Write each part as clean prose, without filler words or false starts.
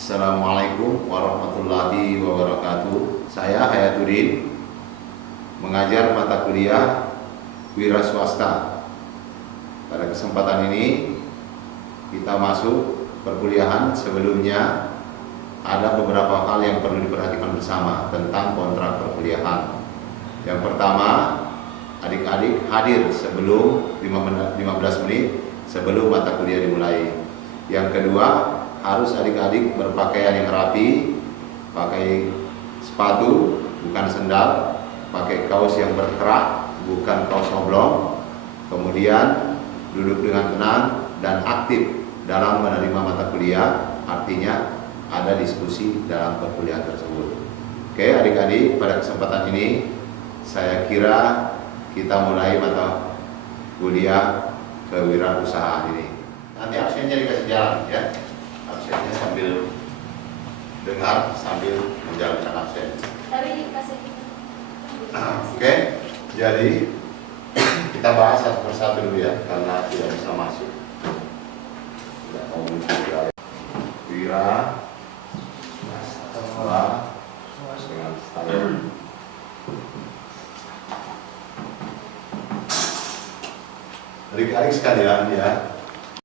Assalamualaikum warahmatullahi wabarakatuh. Saya Hayatuddin, mengajar mata kuliah wira swasta. Pada kesempatan ini kita masuk perkuliahan. Sebelumnya ada beberapa hal yang perlu diperhatikan bersama tentang kontrak perkuliahan. Yang pertama, adik-adik hadir sebelum 15 menit sebelum mata kuliah dimulai. Yang kedua, harus adik-adik berpakaian yang rapi, pakai sepatu bukan sendal, pakai kaos yang berkerak bukan kaos oblong. Kemudian duduk dengan tenang dan aktif dalam menerima mata kuliah, artinya ada diskusi dalam perkuliahan tersebut. Oke adik-adik, pada kesempatan ini saya kira kita mulai mata kuliah kewirausahaan ini. Nanti absennya dikasih jalan ya. Absennya sambil dengar, sambil menjalankan absen. Tapi dikasih. Oke, jadi kita bahas satu persatu dulu ya, karena tidak bisa masuk. Tidak mau muncul wira setelah dengan standar. Adik-adik sekalian ya,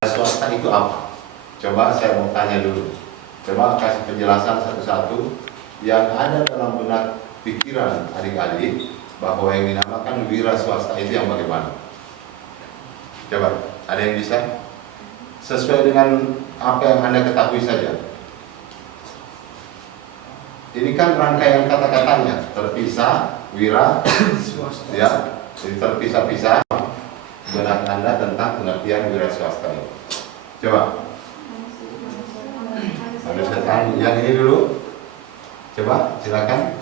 swasta itu apa? Coba saya mau tanya dulu. Coba kasih penjelasan satu-satu yang ada dalam benak pikiran adik-adik bahwa yang dinamakan wira swasta itu yang bagaimana? Coba, ada yang bisa? Sesuai dengan apa yang Anda ketahui saja. Ini kan rangkaian kata-katanya, terpisah, wira, ya, jadi terpisah-pisah. Benak Anda tentang pengertian wira swasta itu. Coba. Yang ini dulu, coba silakan.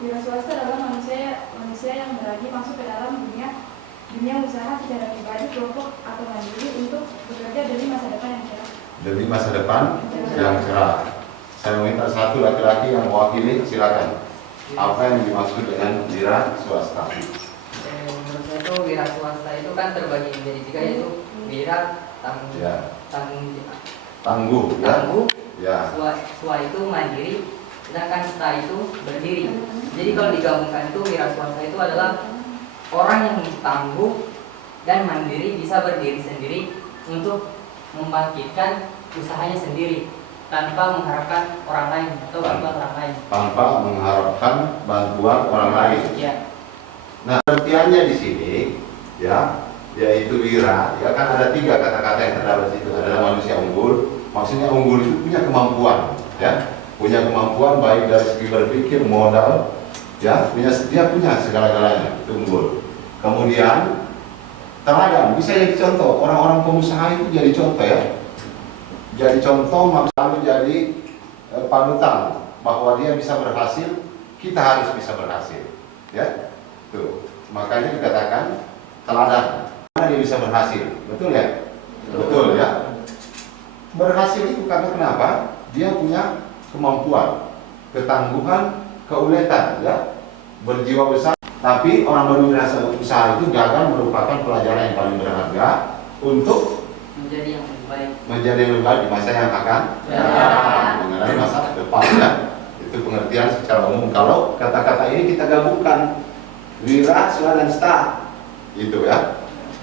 Wira swasta adalah manusia yang berani masuk ke dalam dunia usaha secara pribadi, kelompok atau mandiri untuk bekerja demi masa depan yang cerah. Demi masa depan yang cerah. Saya meminta satu laki-laki yang mewakili, silakan. Apa yang dimaksud dengan wira swasta? Menurut saya itu wira swasta itu kan terbagi menjadi tiga, yaitu wira, tangguh, Ya. tangguh, Tangguh, ya. Swa itu mandiri, sedangkan sta itu berdiri. Jadi kalau digabungkan itu wira swasta itu adalah orang yang tangguh dan mandiri, bisa berdiri sendiri untuk membangkitkan usahanya sendiri tanpa mengharapkan orang lain atau bantuan orang lain. Tanpa mengharapkan bantuan orang lain. Ya. Nah, pengertiannya di sini, ya, yaitu wira. Ya kan ada tiga kata-kata yang terdapat di situ. Adalah manusia unggul. Maksudnya unggul itu punya kemampuan, ya, punya kemampuan baik dari segi berpikir, modal, ya, dia punya segala-galanya, itu unggul. Kemudian teladan, bisa jadi contoh. Orang-orang pengusaha itu jadi contoh ya. Jadi contoh, maksudnya jadi panutan bahwa dia bisa berhasil, kita harus bisa berhasil, ya. Tuh, makanya dikatakan teladan. Karena dia bisa berhasil, betul ya? Betul ya. Berhasil itu karena kenapa? Dia punya kemampuan, ketangguhan, keuletan, ya, berjiwa besar. Tapi orang berusaha itu gagal merupakan pelajaran yang paling berharga untuk Menjadi yang lebih baik. menjadi yang lebih baik di masa yang akan datang, mengenai masa depan, ya. Itu pengertian secara umum. Kalau kata-kata ini kita gabungkan, wira, swa, dan sta, itu ya.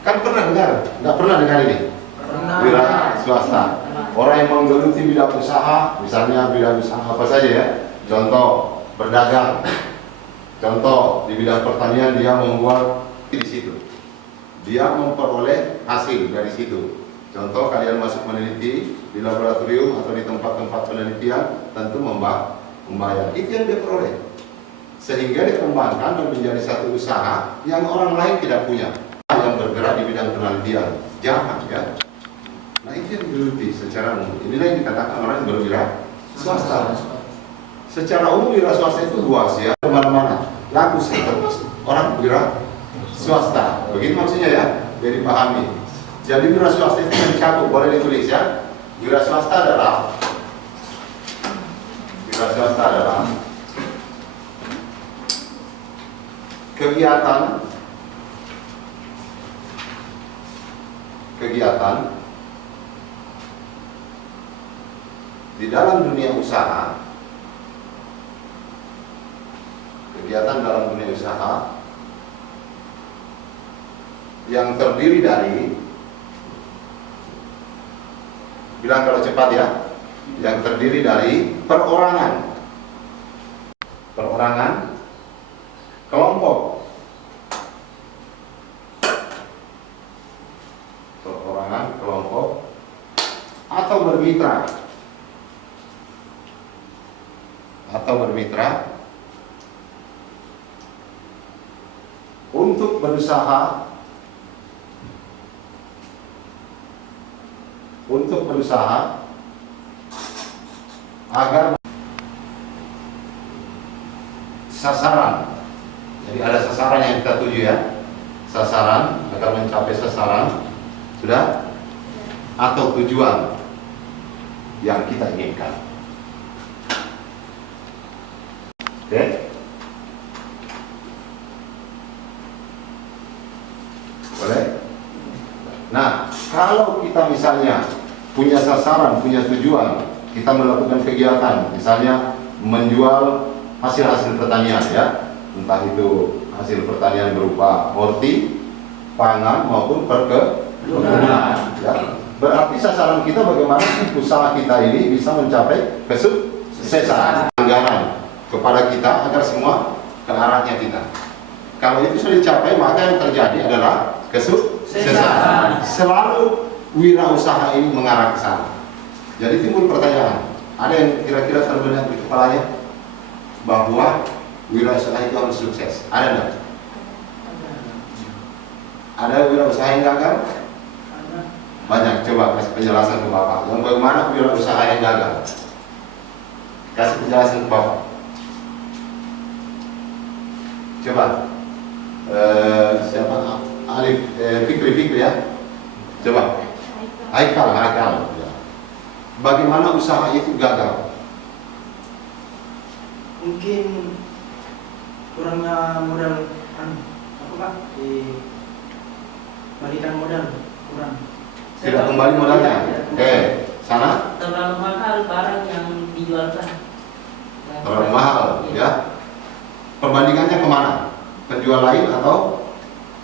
Kan pernah dengar? Nggak pernah dengar ini? Wira swasta. Orang yang menggeluti bidang usaha, misalnya bidang usaha apa saja ya. Contoh, berdagang. Contoh, di bidang pertanian dia membuat di situ. Dia memperoleh hasil dari situ. Contoh, kalian masuk meneliti di laboratorium atau di tempat-tempat penelitian, tentu membayar. Itu yang dia peroleh. Sehingga dikembangkan dan menjadi satu usaha yang orang lain tidak punya. Yang bergerak di bidang penelitian, jangan ya. Nah itu yang digeluti secara umum. Inilah yang dikatakan orang yang berwira swasta. Secara umum wira swasta itu luas ya, kemana-mana. Laku sektor orang wira swasta. Begitu maksudnya ya, jadi pahami. Jadi wira swasta itu mencakup, boleh ditulis ya. Wira swasta adalah kegiatan di dalam dunia usaha, kegiatan dalam dunia usaha yang terdiri dari, bilang kalau cepat ya, yang terdiri dari perorangan, kelompok, atau bermitra untuk berusaha agar sasaran. Jadi ada sasaran yang kita tuju ya, sasaran agar mencapai sasaran sudah, atau tujuan yang kita inginkan. Oke? Boleh? Nah, kalau kita misalnya punya sasaran, punya tujuan, kita melakukan kegiatan, misalnya menjual hasil-hasil pertanian ya, entah itu hasil pertanian berupa horti, pangan maupun perkebunan ya. Berarti sasaran kita bagaimana usaha kita ini bisa mencapai kesuksesan, anggaran kepada kita agar semua ke arahnya kita. Kalau itu sudah dicapai, maka yang terjadi adalah kesuksesan. Selalu wirausaha ini mengarah ke sana. Jadi timbul pertanyaan, ada yang kira-kira terbenak di kepalanya bahwa wirausaha itu harus sukses? Ada enggak? Ada wirausaha yang gagal? Banyak. Coba kasih penjelasan ke Bapak. Yang bagaimana wirausaha yang gagal? Kasih penjelasan ke Bapak. Coba. Siapa? Alif, Fikri ya. Coba. Haikal. Ya. Bagaimana usaha itu gagal? Mungkin kurangnya modal, apa Pak? Balikan modal kurang. Tidak kembali modalnya. Sana? Terlalu mahal barang yang dijualkan. Terlalu mahal, ya. Perbandingannya kemana? Penjual lain atau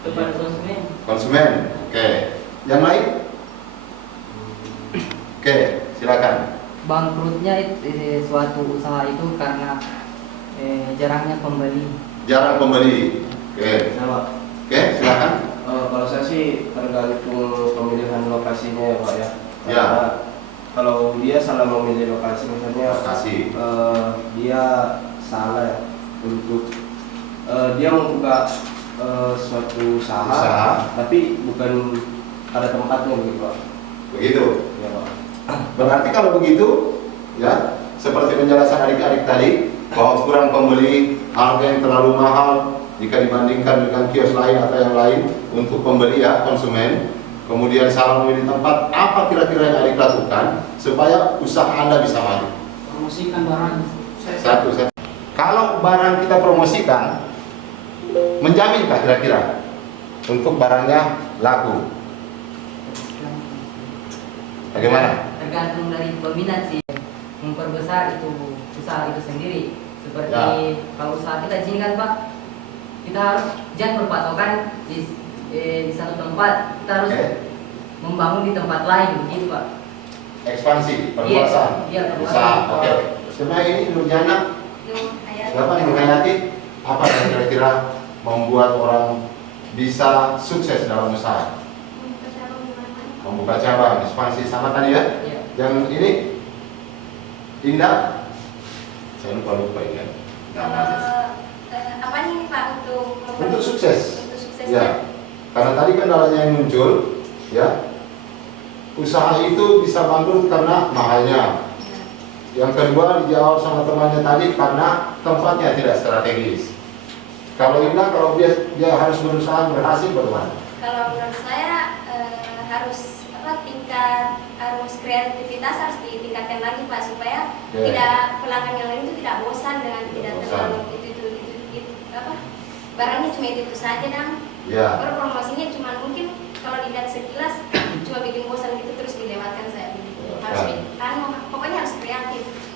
Kepada konsumen. konsumen? Oke. Yang lain? Oke, silakan. Bangkrutnya suatu usaha itu karena jarangnya pembeli. Jarang pembeli. Oke. Nah, Oke, silakan. kalau saya sih tergantung pemilihan lokasinya ya Pak ya. Ya. Karena kalau dia salah memilih lokasi, misalnya Kasih. dia salah ya untuk dia membuka suatu usaha, tapi bukan pada tempatnya begitu Pak. Begitu. Ya Pak. Berarti kalau begitu, ya, seperti penjelasan adik-adik tadi, bahwa kurang pembeli, harga yang terlalu mahal jika dibandingkan dengan kios lain atau yang lain untuk pembeli ya, konsumen. Kemudian salah memilih tempat, apa kira-kira yang adik lakukan supaya usaha Anda bisa maju? Promosikan barang. Satu. Kalau barang kita promosikan, menjaminkah kira-kira untuk barangnya laku? Bagaimana? Tergantung dari peminat sih, memperbesar itu usaha itu sendiri. Seperti Ya. kalau usaha kita gini kan Pak, kita harus jangan berpatokan di satu tempat, kita harus membangun di tempat lain begitu Pak. Ekspansi, perluasan, Iya, perluasan. usaha. Oke. Sebenarnya ini Nurjana, Bapak Nur Hayati, apa yang kira-kira membuat orang bisa sukses dalam usaha? Membuka cabang, ekspansi, sama tadi ya? Iya. Yang ini Indah, saya lupa ya. Apa nih Pak Untuk sukses. Untuk sukses Ya, karena tadi kendalanya yang muncul, ya, usaha itu bisa bangkrut karena mahalnya. Yang kedua dijawab sama temannya tadi karena tempatnya tidak strategis. Kalau Indah, kalau dia harus berusaha berhasil bagaimana? Kalau menurut saya harus kreativitas harus ditingkatkan lagi Pak supaya tidak pelanggan yang lain itu tidak bosan dengan tidak terlalu itu apa barangnya cuma itu saja dan baru promosinya cuma mungkin kalau dilihat sekilas cuma bikin bosan gitu terus dilewatkan saya harus pokoknya harus kreatif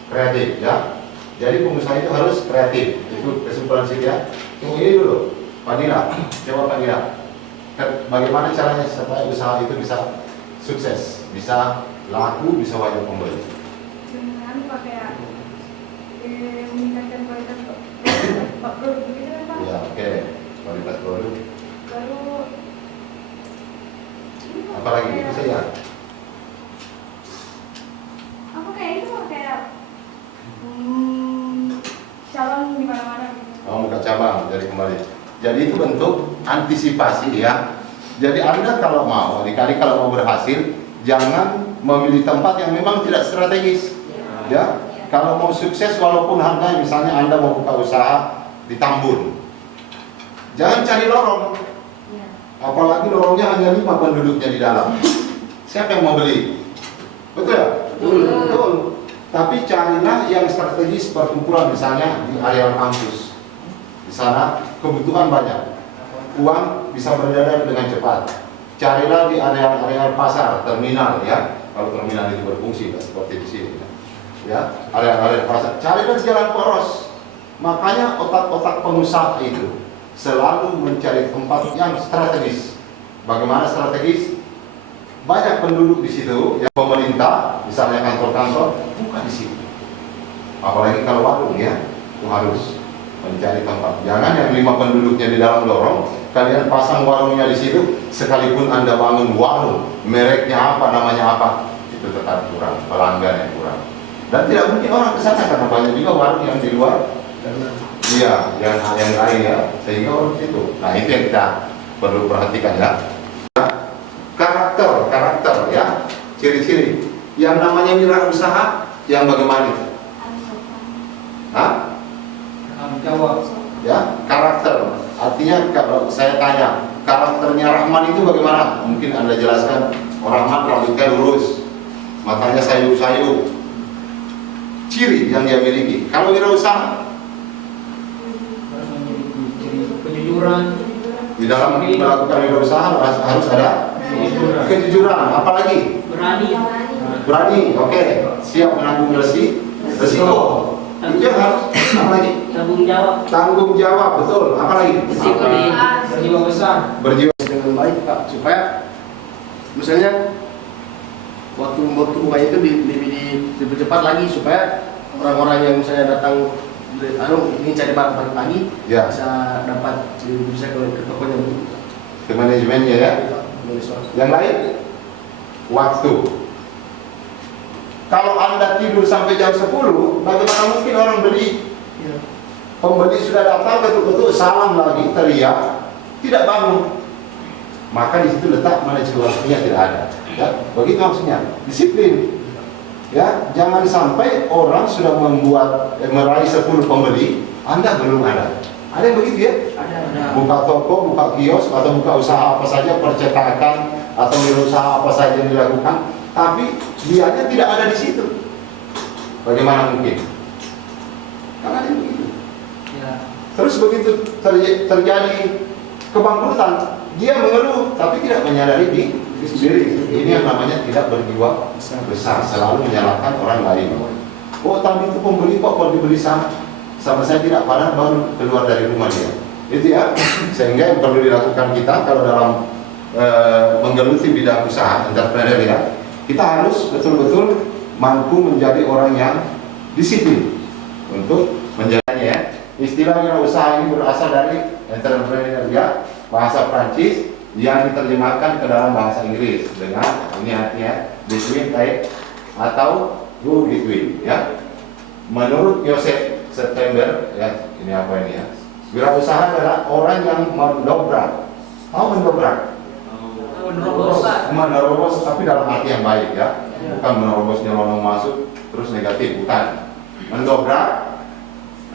kreatif ya. Jadi pengusaha itu harus kreatif. Itu kesimpulan sih ya. Tunggu ini dulu, Fadila, coba Fadila. Bagaimana caranya supaya usaha itu bisa sukses, bisa laku, bisa banyak pembeli? Dengan pakai meningkatkan kualitas produk begitu kan Pak? Ya, oke. Kualitas produk. Baru Apalagi itu saja. apa kayak itu kayak calon di mana-mana gitu. Oh, buka cabang jadi kembali. Jadi itu bentuk antisipasi ya. Jadi Anda kalau mau, adik-adik kalau mau berhasil, jangan memilih tempat yang memang tidak strategis. Ya, kalau mau sukses walaupun harga misalnya Anda mau buka usaha di Tambun, jangan cari lorong. Apalagi lorongnya hanya 5 penduduknya di dalam. Siapa yang mau beli? Betul ya? Betul. Tapi carilah yang strategis perkumpulan, misalnya di area kampus. Di sana kebutuhan banyak. Uang bisa beredar dengan cepat. Carilah di area-area pasar, terminal ya. Kalau terminal itu berfungsi seperti di sini. Ya, area-area pasar. Carilah di jalan poros. Makanya otak-otak pengusaha itu selalu mencari tempat yang strategis. Bagaimana strategis? Banyak penduduk di situ, ya pemerintah, misalnya kantor-kantor, buka di situ. Apalagi kalau warung ya, itu harus mencari tempat. Jangan yang 5 penduduknya di dalam lorong, kalian pasang warungnya di situ, sekalipun Anda bangun warung, mereknya apa, namanya apa, itu tetap kurang, pelanggan yang kurang. Dan tidak mungkin orang ke sana karena banyak juga warung yang di luar. Iya, yang lain ya, sehingga orang itu. Nah itu yang kita perlu perhatikan ya. Karakter ya, ciri-ciri. Yang namanya wirausaha, yang bagaimana? Hah? Tanggung jawab. Ya, karakter. Artinya kalau saya tanya, karakternya Rahman itu bagaimana? Mungkin Anda jelaskan. Rahman rambutnya lurus, matanya sayup-sayup. Ciri yang dia miliki. Kalau wirausaha, Harus memiliki kejujuran. di dalam melakukan wirausaha harus ada kejujuran. Apalagi berani, oke. Siap menanggung resiko. Itu yang harus. Apalagi Tanggung jawab. tanggung jawab, betul. Apalagi Disiplin. Berjiwa besar. berjiwa. dengan baik Pak, supaya misalnya waktu membuat buka itu dipercepat lagi supaya orang-orang yang misalnya datang ingin cari barang lagi Ya. bisa dapat bisa ke tokonya begitu. Ke manajemennya ya. Yang lain, waktu. Kalau Anda tidur sampai jam 10, bagaimana mungkin orang beli? Pembeli sudah datang, ketuk-ketuk, salam lagi, teriak, tidak bangun. Maka di situ letak manajemen waktunya tidak ada. Ya, begitu maksudnya. Disiplin. Ya, jangan sampai orang sudah meraih 10 pembeli, Anda belum ada. Ada yang begitu ya? Ada. Buka toko, buka kios, atau buka usaha apa saja, percetakan atau usaha apa saja yang dilakukan, tapi dianya tidak ada di situ. Bagaimana mungkin? Karena ada yang begitu. Ya. Terus begitu terjadi kebangkrutan, dia mengeluh tapi tidak menyadari diri. Ini yang namanya tidak berjiwa besar, selalu menyalahkan orang lain. Oh, tadi itu pembeli kok kalau dibeli sama saya tidak, padahal baru keluar dari rumah dia. Itu ya, sehingga yang perlu dilakukan kita kalau dalam menggeluti bidang usaha entrepreneur ya, kita harus betul-betul mampu menjadi orang yang disiplin untuk menjalannya ya. Istilah wirausaha ini berasal dari entrepreneur ya, bahasa Prancis yang diterjemahkan ke dalam bahasa Inggris dengan ini artinya between type atau go between ya. Menurut Joseph September ya, ini apa ini ya? Wirausaha adalah orang yang mendobrak. Mau mendobrak? Menerobos tapi dalam arti yang baik ya. Bukan menerobos nyelonong masuk terus negatif, bukan. Mendobrak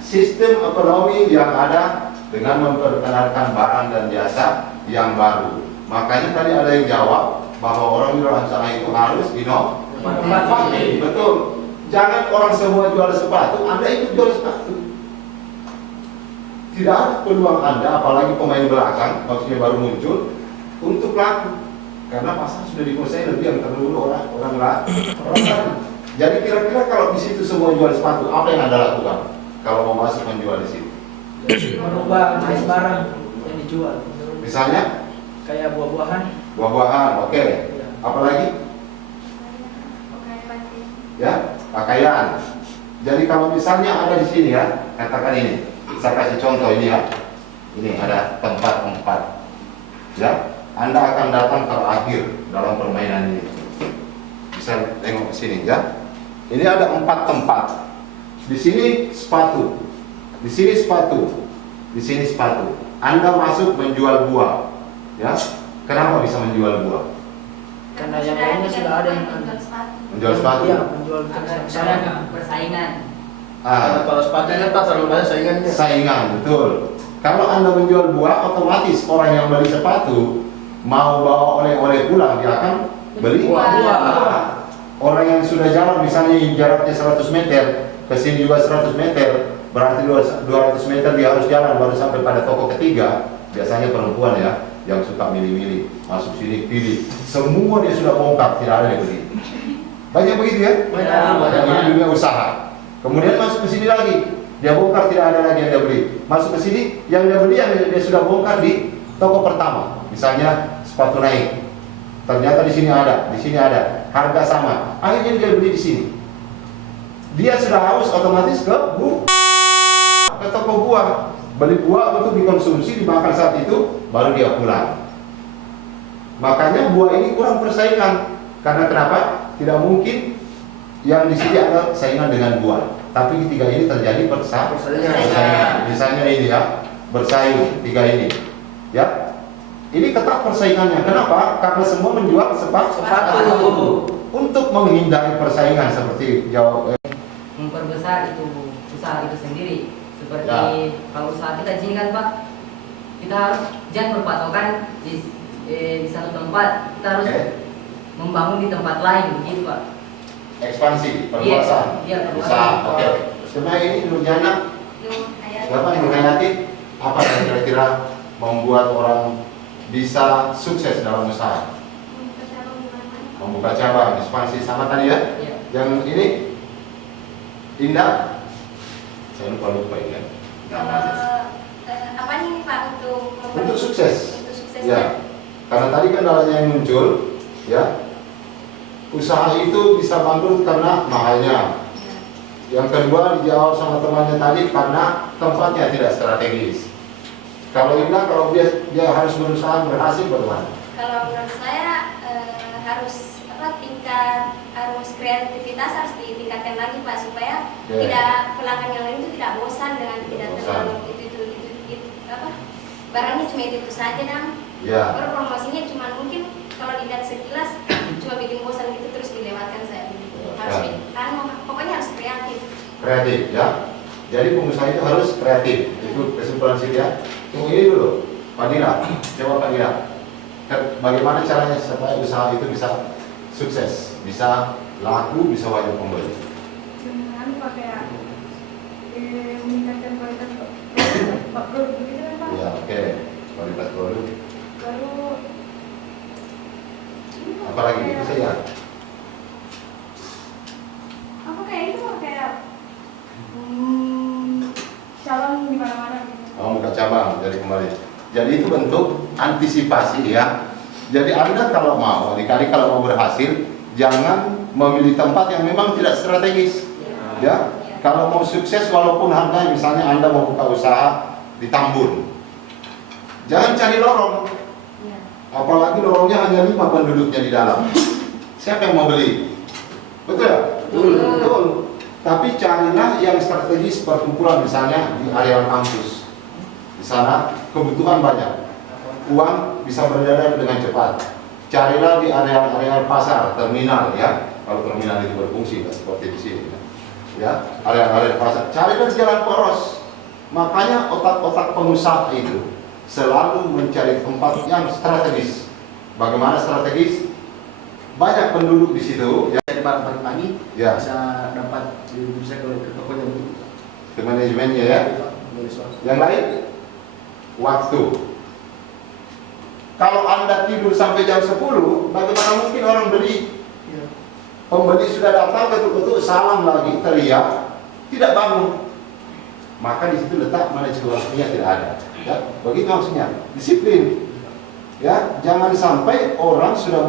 sistem ekonomi yang ada dengan memperkenalkan barang dan jasa yang baru. Makanya tadi ada yang jawab bahwa orang wirausaha itu harus inovasi. Betul. Jangan orang semua jual sepatu, Anda ikut jual sepatu. Tidak ada peluang Anda, apalagi pemain belakang, maksudnya baru muncul, untuk laku. Karena pasar sudah dikuasai lebih yang terdahulu orang lain. Jadi kira-kira kalau di situ semua jual sepatu, apa yang Anda lakukan kalau mau masuk menjual di situ? Merubah jenis barang yang dijual. Misalnya Kayak buah-buahan. buah-buahan, oke. Ya. Apalagi? Oke, pasti. Ya, pakaian. Jadi kalau misalnya ada di sini ya, katakan ini, saya kasih contoh ini ya. Ini ada tempat-tempat. Ya, Anda akan datang terakhir dalam permainan ini. Bisa tengok ke sini ya. Ini ada 4 tempat. Di sini sepatu, di sini sepatu, di sini sepatu. Anda masuk menjual buah, ya. Kenapa bisa menjual buah? Karena yang lainnya sudah ada yang menjual sepatu. Menjual sepatu. Iya, menjual Agar sama. ada persaingan. Ah, Kalau sepatunya tak terlalu banyak saingannya. saingan, betul. Kalau Anda menjual buah, otomatis orang yang beli sepatu mau bawa oleh-oleh pulang, dia akan beli Buah. Orang yang sudah jalan, misalnya jaraknya 100 meter, ke sini juga 100 meter, berarti 200 meter dia harus jalan baru sampai pada toko ketiga. Biasanya perempuan ya, yang suka milih-milih, masuk sini pilih. Semua dia sudah bongkar, tidak ada yang beli. Banyak begitu ya? Banyak ini dunia usaha. Kemudian masuk ke sini lagi, dia bongkar, tidak ada lagi yang dia beli. Masuk ke sini, yang dia beli yang dia sudah bongkar di toko pertama. Misalnya sepatu naik, ternyata di sini ada, harga sama. Akhirnya dia beli di sini. Dia sudah haus, otomatis ke toko buah, beli buah untuk dikonsumsi, dimakan saat itu, baru dia pulang. Makanya buah ini kurang persaingan. Karena kenapa? Tidak mungkin yang di sini ada saingan dengan buah. Tapi tiga ini terjadi persaingan. Misalnya ini ya, bersaing tiga ini. Ya, ini ketat persaingannya. Kenapa? Karena semua menjual sepatu. Untuk menghindari persaingan seperti Memperbesar itu usaha itu sendiri. Seperti Ya. kalau usaha kita di sini kan Pak, kita harus jangan berpatokan di satu tempat. Kita harus membangun di tempat lain, begitu Pak. ekspansi, perluasan, Iya, perluasan. usaha. Oke. Sebenarnya ini Nurjana, Bapak Nurhayati, apa yang kira-kira membuat orang bisa sukses dalam usaha? Membuka cabang, ekspansi, sama tadi ya? Iya. Yang ini Indah, saya lupa ya. Apa nih Pak Untuk sukses. Untuk sukses Ya, karena tadi kendalanya yang muncul, ya, usaha itu bisa bangkrut karena mahalnya. Yang kedua dijawab sama temannya tadi karena tempatnya tidak strategis. Kalau Indah, kalau dia harus berusaha berhasil bagaimana? Kalau menurut saya harus kreativitas harus ditingkatkan lagi Pak supaya tidak pelanggan yang lain itu tidak bosan dengan tidak terlalu itu barangnya cuma itu saja dan promosinya cuma mungkin kalau dilihat sekilas cuma bikin bosan gitu terus dilewatkan saya pokoknya harus kreatif ya. Jadi pengusaha itu harus kreatif. Itu kesimpulan sih ya. Tunggu ini dulu, Fadila, coba Fadila. Bagaimana caranya supaya usaha itu bisa sukses, bisa laku, bisa banyak pembeli? Dengan pakai meningkatkan kualitas produk gitu kan Pak. Ya, oke. Kualitas produk. Lalu Apalagi itu saja. apa kayak itu Pak, kayak calon di mana-mana gitu. Buka cabang, jadi kembali. Jadi itu bentuk antisipasi ya. Jadi Anda kalau mau, adik-adik kalau mau berhasil, jangan memilih tempat yang memang tidak strategis. Ya, kalau mau sukses walaupun harga, misalnya Anda mau buka usaha di Tambun, jangan cari lorong. Apalagi lorongnya hanya 5 penduduknya di dalam. Siapa yang mau beli? Betul ya? Betul. Tapi carilah yang strategis perkumpulan, misalnya di area kampus. Di sana kebutuhan banyak. Uang bisa beredar dengan cepat. Carilah di area pasar, terminal ya. Kalau terminal itu berfungsi seperti di sini. Ya, area pasar. Carilah di jalan poros. Makanya otak-otak pengusaha itu selalu mencari tempat yang strategis. Bagaimana strategis? Banyak penduduk di situ. Ya. Jadi pagi Ya. bisa dapat bisa ke tokonya betul. Ke manajemennya ya. Yang lain, waktu. Kalau Anda tidur sampai jam 10, bagaimana mungkin orang beli? pembeli sudah datang, betul-betul salam lagi, teriak, tidak bangun, maka di situ letak manajemen waktunya tidak ada. Ya, begitu maksudnya, disiplin. Ya, jangan sampai orang sudah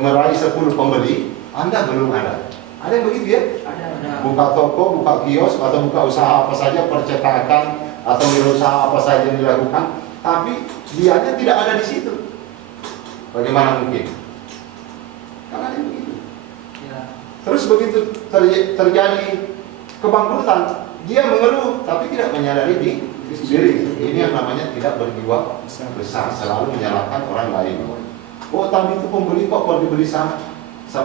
meraih 10 pembeli, Anda belum ada. Ada yang begitu ya? Ada. Buka toko, buka kios, atau buka usaha apa saja, percetakan atau usaha apa saja yang dilakukan, tapi dianya tidak ada di situ. Bagaimana mungkin? Kan ada yang begitu. Ya. Terus begitu terjadi kebangkrutan, dia mengeluh tapi tidak menyadari diri. Ini yang namanya tidak berjiwa besar, selalu menyalahkan orang lain. Oh, tapi itu pembeli kok baru dibeli sama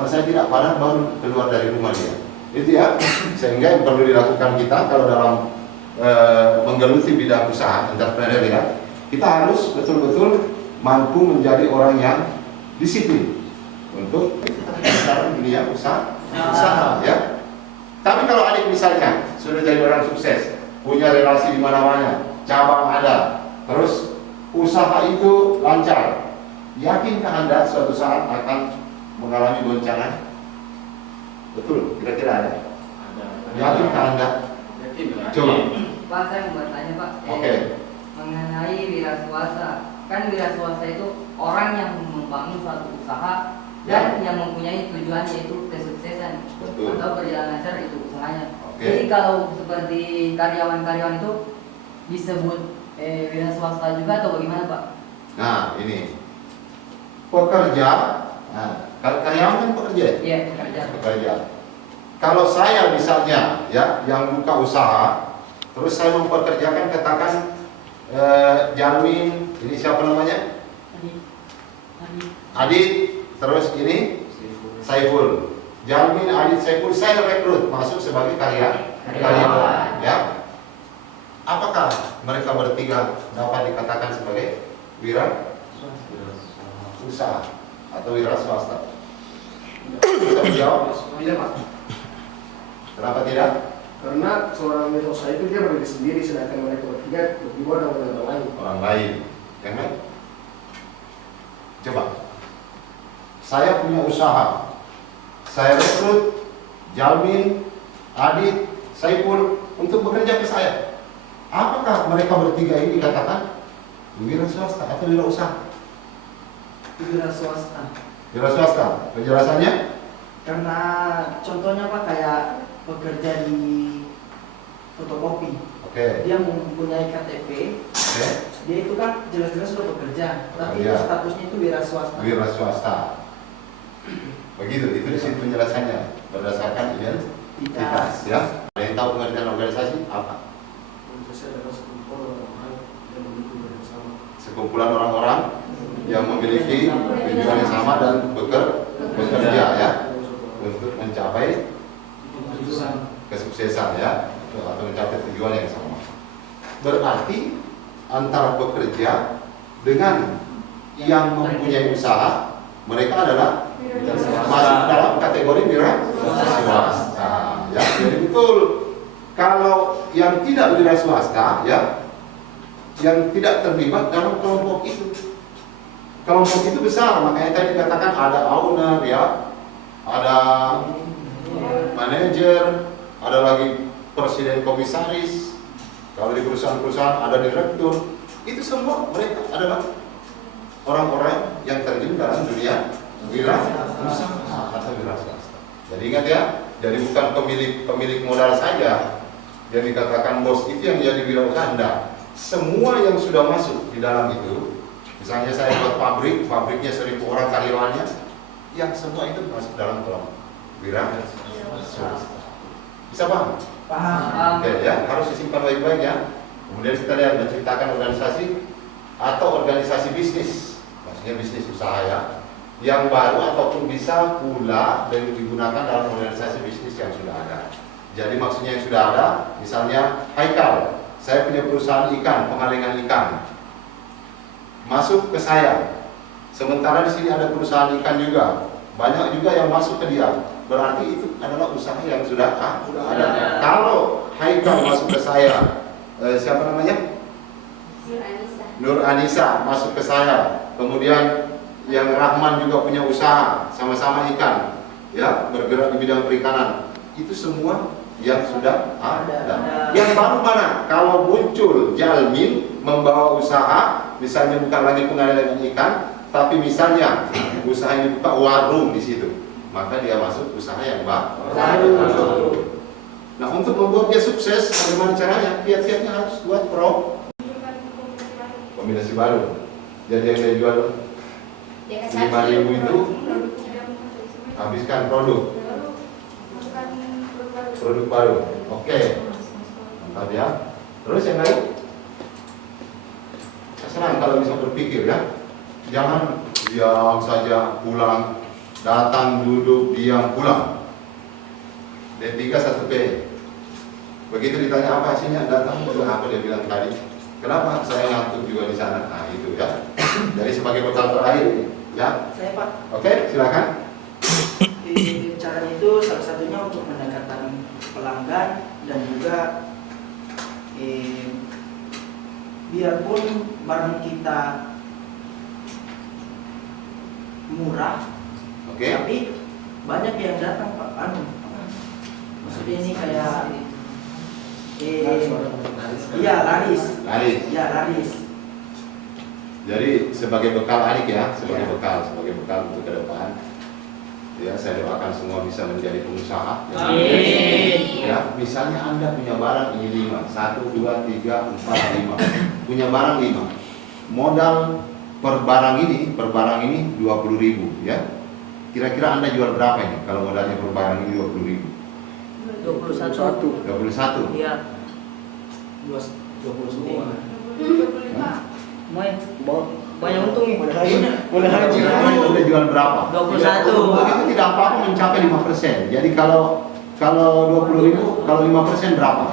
saya tidak, padahal baru keluar dari rumah dia. Itu ya, sehingga yang perlu dilakukan kita kalau dalam menggeluti bidang usaha entrepreneur ya, kita harus betul-betul mampu menjadi orang yang disiplin untuk dalam dunia usaha ya. Tapi kalau adik misalnya sudah jadi orang sukses, punya relasi di mana-mana, cabang ada, terus usaha itu lancar, yakinkah Anda suatu saat akan mengalami goncangan? Betul, kira-kira ada? Yakinkah Anda? Coba. Pak, saya mau bertanya Pak. Oke. Mengenai wira swasta. Kan wira swasta itu orang yang membangun suatu usaha dan yang mempunyai tujuan yaitu kesuksesan. Betul. Atau berjalan lancar itu usahanya. Oke. Jadi kalau seperti karyawan-karyawan itu disebut wira swasta juga atau bagaimana Pak? Nah, ini pekerja. Nah, karyawan kan pekerja. Iya, pekerja. Pekerja. Kalau saya misalnya ya yang buka usaha, terus saya mempekerjakan katakan Jalmin, ini siapa namanya? Adit, terus ini Saiful. Jalmin, Adit, Saiful, saya rekrut masuk sebagai karyawan. Ya. Apakah mereka bertiga dapat dikatakan sebagai wira usaha atau wira swasta? Bisa menjawab? Tidak, Pak. Kenapa tidak? Karena seorang wirausaha itu dia berdiri sendiri, sedangkan mereka bertiga lebih bodoh dari orang lain. Orang lain, yang lain. Coba, saya punya usaha, saya rekrut Jalmin, Adit, Saiful untuk bekerja ke saya. Apakah mereka bertiga ini dikatakan wira swasta atau wira usaha? Wira swasta. Wira swasta, penjelasannya? Karena contohnya Pak kayak bekerja di fotokopi. Oke. Dia mempunyai KTP. Oke. Dia itu kan jelas-jelas sudah bekerja, tapi Iya. statusnya itu wira swasta. Wira swasta. Begitu, itu di sini penjelasannya berdasarkan identitas ya. Ada yang tahu pengertian organisasi apa? Organisasi adalah sekumpulan orang yang memiliki tujuan yang sama. Sekumpulan orang-orang yang memiliki tujuan yang sama dan bekerja ya untuk mencapai kesuksesan ya, atau mencapai tujuan yang sama. Berarti antara bekerja dengan yang mempunyai usaha, mereka adalah masuk dalam kategori wira swasta. Ya, jadi betul. Kalau yang tidak wira swasta, ya, yang tidak terlibat dalam kelompok itu, kelompok itu besar. Makanya tadi dikatakan ada owner, ya, ada manajer, ada lagi presiden komisaris. Kalau di perusahaan-perusahaan ada direktur. Itu semua mereka adalah orang-orang yang terjun dalam dunia wira usaha atau wira swasta. Jadi ingat ya, jadi bukan pemilik modal saja yang dikatakan bos itu yang jadi wira usaha. Anda semua yang sudah masuk di dalam itu, misalnya saya buat pabrik, pabriknya 1000 orang karyawannya, yang semua itu masuk dalam kelompok wira swasta. Bisa paham? Paham. Oke ya, harus disimpan baik-baik ya. Kemudian kita lihat menciptakan organisasi atau organisasi bisnis, maksudnya bisnis usaha ya, yang baru ataupun bisa pula dan digunakan dalam organisasi bisnis yang sudah ada. Jadi maksudnya yang sudah ada, misalnya Haikal, saya punya perusahaan ikan, pengalengan ikan, masuk ke saya. Sementara di sini ada perusahaan ikan juga, banyak juga yang masuk ke dia. Berarti itu adalah usaha yang sudah ada. Kalau Haikal masuk ke saya, siapa namanya? Nur Anissa masuk ke saya. Kemudian yang Rahman juga punya usaha, sama-sama ikan. ya, bergerak di bidang perikanan. Itu semua yang sudah ada. Ada. Yang baru mana? Kalau muncul Jalmin membawa usaha, misalnya bukan lagi pengadilan ikan, tapi misalnya usaha ini buka warung di situ, maka dia masuk usaha yang baru. Nah, untuk membuat dia sukses, bagaimana caranya? Kiat-kiatnya harus buat kombinasi baru. Jadi yang dia jual Dia kasih 5.000 itu habiskan produk baru. Oke, mantap ya. Terus yang lain? Senang kalau bisa berpikir ya. Jangan diam saja, pulang, datang, duduk, diam, pulang. D3 1P. Begitu ditanya apa hasilnya, datang, apa dia bilang tadi? Kenapa? Saya ngantuk juga di sana. Nah itu ya. Jadi sebagai bekal terakhir ya. Saya Pak, Oke, silakan. caranya itu salah satunya untuk mendekatkan pelanggan dan juga biarpun barang kita murah, Oke. tapi banyak yang datang Pak. Maksudnya ini kayak iya laris. Ya laris. Jadi sebagai bekal adik ya, sebagai Ya. bekal untuk ke depan. Ya, saya doakan semua bisa menjadi pengusaha. Amin. Ya, misalnya Anda punya barang ini 5, 1, 2, 3, 4, 5. Punya barang 5. Modal per barang ini 20.000 ya. Kira-kira Anda jual berapa ini kalau modalnya per barang ini 20.000? 21. 21. Iya. 20 semua. Banyak untung nih. Mulai haji. Anda jual berapa? 21. Itu tidak apa-apa mencapai 5%. Jadi kalau 20.000, kalau 5% berapa?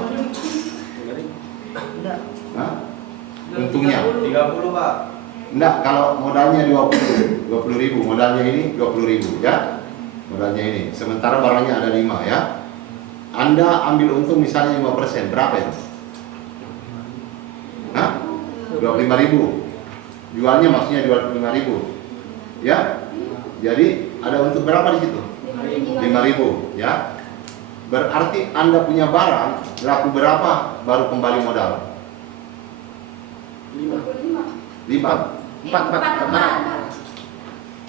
Enggak. Hah? Untungnya? 30 Pak. Enggak, kalau modalnya 20.000, modalnya ini 20.000 ya. Modalnya ini. Sementara barangnya ada 5 ya. Anda ambil untung misalnya 5%, berapa ya? Hah? 25.000. Jualnya maksudnya 25.000. Ya. Jadi ada untung berapa di situ? 5.000 ya. Berarti Anda punya barang laku berapa baru kembali modal? 5. 4.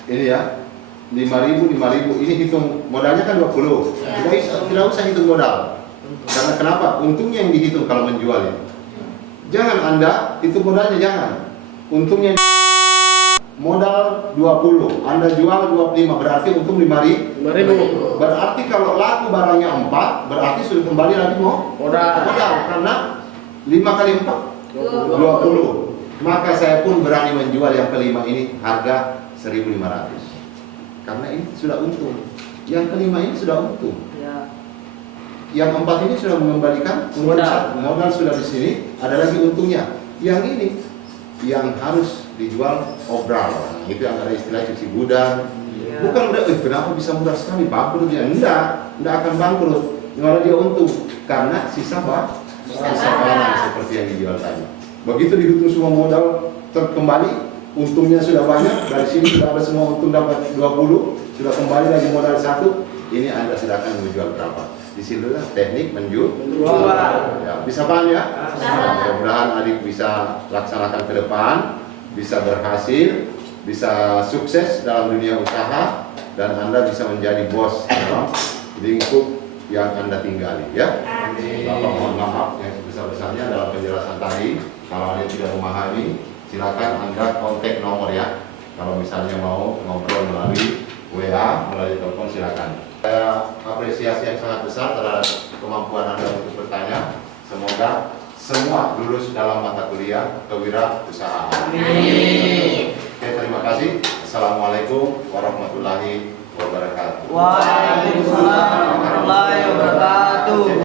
Ini ya. 5.000 ini hitung modalnya kan 20. Ya. Tidak usah hitung modal. Karena kenapa? Untungnya yang dihitung kalau menjual ini. Jangan Anda hitung modalnya, jangan. Untungnya modal 20, Anda jual 25, berarti untung 5.000. Berarti kalau laku barangnya 4, berarti sudah kembali lagi modal karena 5 kali 4 20. Maka saya pun berani menjual yang kelima ini harga 1.500. Karena ini sudah untung. Yang kelima ini sudah untung. Ya. Yang 4 ini sudah mengembalikan modal sudah di sini, ada lagi untungnya. Yang ini yang harus dijual obral. Itu yang ada istilah cuci gudang. Ya. Bukan udah, kenapa bisa murah sekali, bangkrut dia? Enggak akan bangkrut. Malah dia untung karena sisa barang seperti yang dijual tadi. Begitu dihitung semua modal terkembali, untungnya sudah banyak. Dari sini sudah ada semua untung dapat 20, sudah kembali lagi modal 1. Ini Anda silakan menjual berapa? Disitulah teknik menjual. Ya, bisa paham ya? Mudah-mudahan adik bisa laksanakan ke depan, bisa berhasil, bisa sukses dalam dunia usaha, dan Anda bisa menjadi bos dalam lingkup yang Anda tinggali ya. Bapak mohon maaf yang sebesar-besarnya dalam penjelasan tadi. Kalau ada yang tidak memahami, silakan Anda kontak nomor ya. Kalau misalnya mau ngobrol melalui WA, melalui telepon, silakan. Saya apresiasi yang sangat besar terhadap kemampuan Anda untuk bertanya. Semoga semua lulus dalam mata kuliah kewirausahaan. Amin. Oke, terima kasih. Assalamualaikum warahmatullahi wabarakatuh. Waalaikumsalam warahmatullahi wabarakatuh.